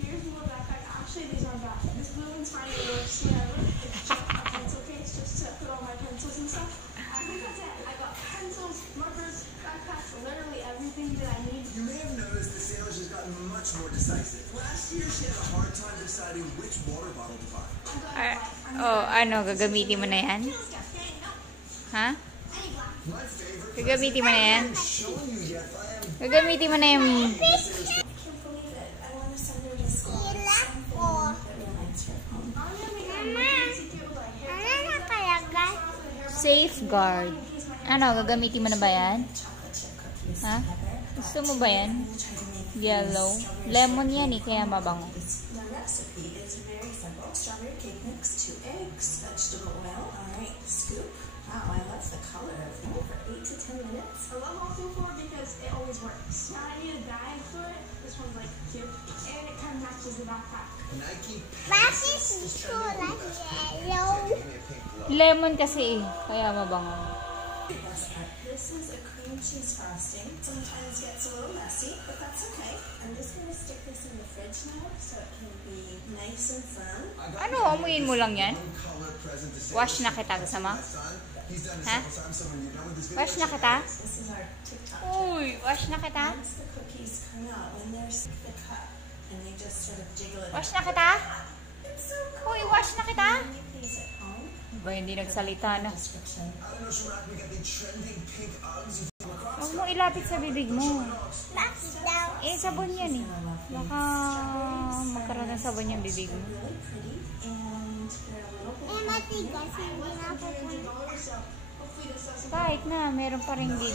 Here's the backpack. Actually, these aren't bad. This blue one's fine. It works whatever. It's just a pencil case just to put all my pencils and stuff. I think that's it. I got pencils, markers, backpacks, literally everything that I need. You may have noticed that Salish has gotten much more decisive. Last year, she had a hard time deciding which water bottle to buy. Ano, gagamitin mo na yan? Ha? Gagamitin mo na yan? Gagamitin mo na yung... Safeguard. Ano, gagamitin mo na ba yan? Ha? Gusto mo ba yan? Yellow. Lemon yan eh, kaya mabango. The recipe is very simple. Strawberry cake mix, 2 eggs, vegetable oil. Alright, scoop. Wow, I love the color of it. For 8 to 10 minutes. I love all 4 because it always works. Now I need a bag for it. This one's like cute. And it kind of matches the backpack. Nike Lemon kasi eh, kaya mabango. This is a cream cheese frosting. Sometimes gets a little messy, but that's okay. I'm just going to stick this in the fridge now so it can be nice and firm. Ano, amuyin mo lang yan? Wash na kita, kasama? Ha? Wash na kita? This is our TikTok. Uy, wash na kita? Once the cookies come out, when they're the cup, and they just sort of jiggle it. Wash na kita? It's so cool. Uy, wash na kita? When you please at home. Ba, hindi nagsalita na. Description. Huwag mo ilapit sa bibig mo. Eh, sabon yan eh. Baka magkaroon ng sabon yung bibig mo. Really pretty, and they're a little bit Kahit na, meron pa rin bibig.